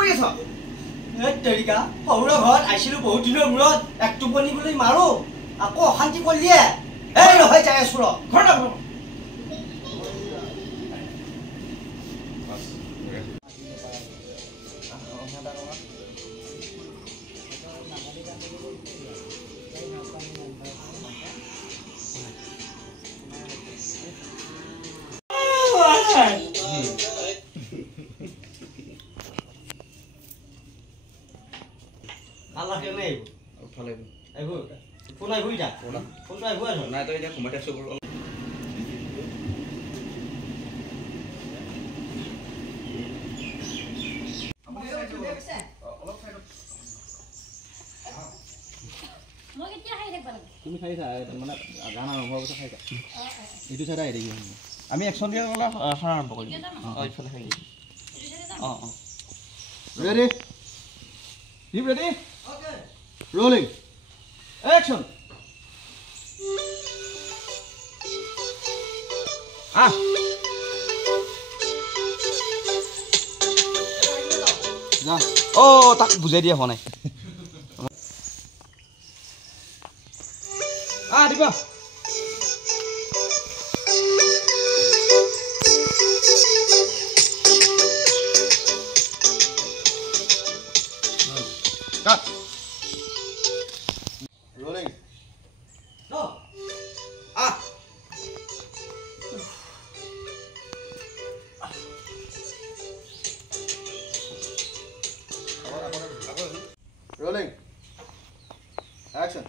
কৰি আছ তেৰিকা সৰুৰে ঘৰত আহিছিলো বহুত দিনৰ মূৰত এক টোপনি বুলি মাৰো আকৌ অশান্তি কৰিলিয়ে এই নহয় যাই আছো ঘৰত Allah kena ibu. Apa lagi? Ibu, phone ibu ida. Phone ibu ada. Nah itu dia kemarin sebelum. তুমি খাইছা মানে গান আৰম্ভ হোৱাৰ পিছত খাইছা এইটো চাইডে আহি দেখি আমি একশ্যন দিয়া গ'লে সাৰ আৰম্ভ কৰিম এইফালে খাই ৰেডি হিপ ৰেডি Okay. rolling action যা তাক বুজাই দিয়া হোৱা নাই দিবা cut rolling No. rolling action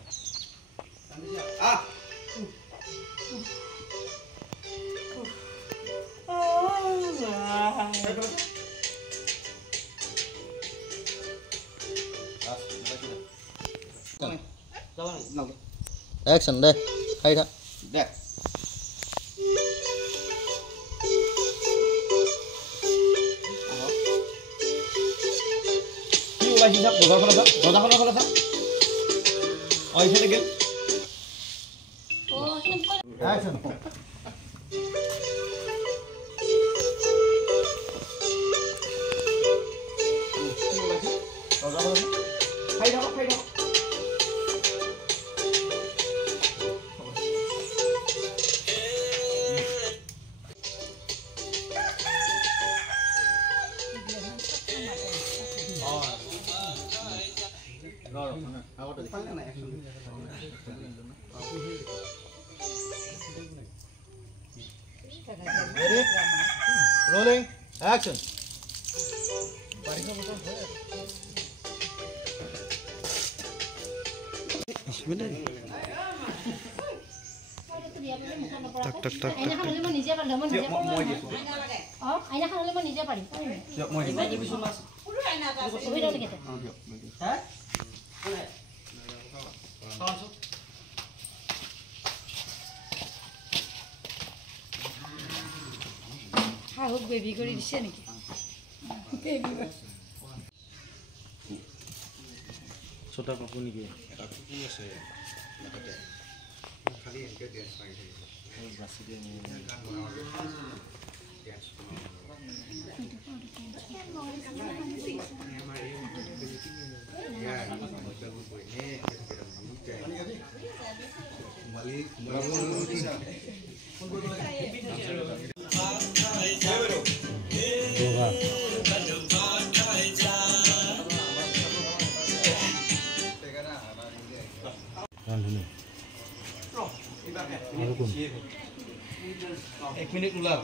action đây hay đó Dah. কি ওলাইছি চাওক দৰ্জাখনৰ ফালে চাওক এইফালে গেল action ready rolling action tak tak tak aina khale mo nije par mo nije aina khale mo nije pari মই Puru aina ta. সুবিধা লিখেতে Ha? Mana? Langsung. হাহুক baby কৰি দিছে নেকি বেবি ছোটা কাপু নেকি এটা কুকুৰ আছে লগতে খালি এনেকৈ ডেন্স মাৰি থাকিব বাছি দিয়ে গান বনাব ডেন্স এক মিনিট ওলা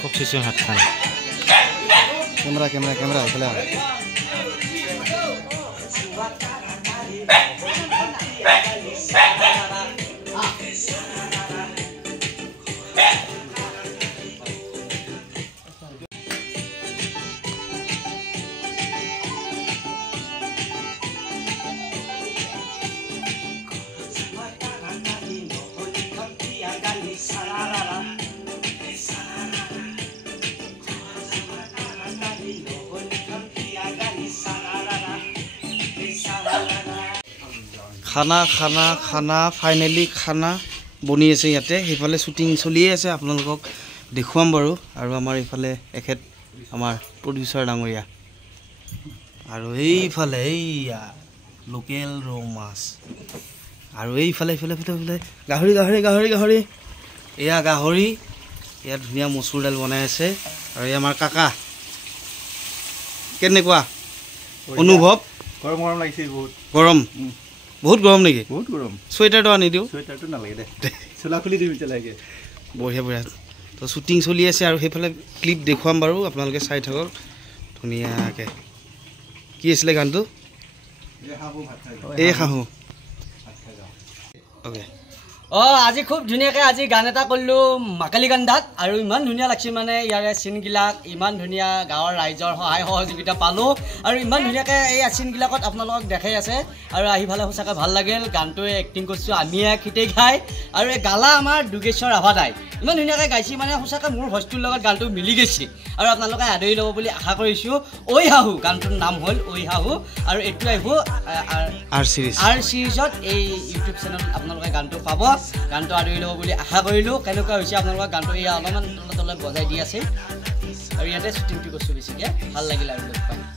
খুব শিশু হাত খান ক্যামেরা ক্যামেরা ক্যামেরা এখানে খানা খানা খানা ফাইনেলি খানা বনি আছে ইয়াতে সেইফালে শ্বুটিং চলিয়ে আছে আপোনালোকক দেখুৱাম বাৰু আৰু আমাৰ এইফালে এখেত আমাৰ প্ৰডিউচাৰ ডাঙৰীয়া আৰু এইফালে এইয়া লোকেল ৰৌ মাছ আৰু এইফালে ইফালে ইফালে গাহৰি গাহৰি গাহৰি গাহৰি এয়া গাহৰি ইয়াত ধুনীয়া মচুৰ দাইল বনাই আছে আৰু এই আমাৰ কাকা কেনেকুৱা অনুভৱ গৰম গৰম লাগিছে বহুত গৰম বহুত গৰম নেকি বহুত গৰম চুৱেটাৰটো আনি দিওঁ চুৱেটাৰটো নালাগে দে চোলা খুলি দিবি লাগে বঢ়িয়া বঢ়িয়া তো শ্বুটিং চলি আছে আৰু সেইফালে ক্লিপ দেখুৱাম বাৰু আপোনালোকে চাই থাকক ধুনীয়াকৈ কি আছিলে গানটো এই শাহু অ'কে আজি খুব ধুনীয়াকৈ আজি গান এটা কৰিলোঁ মাকালি গান্ধাত আৰু ইমান ধুনীয়া লাগিছে মানে ইয়াৰে চিনবিলাক ইমান ধুনীয়া গাঁৱৰ ৰাইজৰ সহায় সহযোগিতা পালোঁ আৰু ইমান ধুনীয়াকৈ এই চিনবিলাকত আপোনালোকক দেখাই আছে আৰু আহি ফালে সঁচাকৈ ভাল লাগিল গানটোৱে এক্টিং কৰিছোঁ আমিয়ে খিতেই খাই আৰু এই গালা আমাৰ দুগেশ্বৰ ৰাভাদাই ইমান ধুনীয়াকৈ গাইছে মানে সঁচাকৈ মোৰ ভইচটোৰ লগত গানটো মিলি গৈছে আৰু আপোনালোকে আদৰি ল'ব বুলি আশা কৰিছোঁ ঐ শাহু গানটোৰ নাম হ'ল ঐ শাহু আৰু এইটো আহিব আৰ চিৰিজত এই ইউটিউব চেনেলত আপোনালোকে গানটো পাব গানটো আদৰি ল'ব বুলি আশা কৰিলোঁ কেনেকুৱা হৈছে আপোনালোকৰ গানটো এয়া অলপমান তলত বজাই দি আছে আৰু ইয়াতে শ্বুটিংটো কৰিছোঁ বেছিকৈ ভাল লাগিল আৰু লগ পাই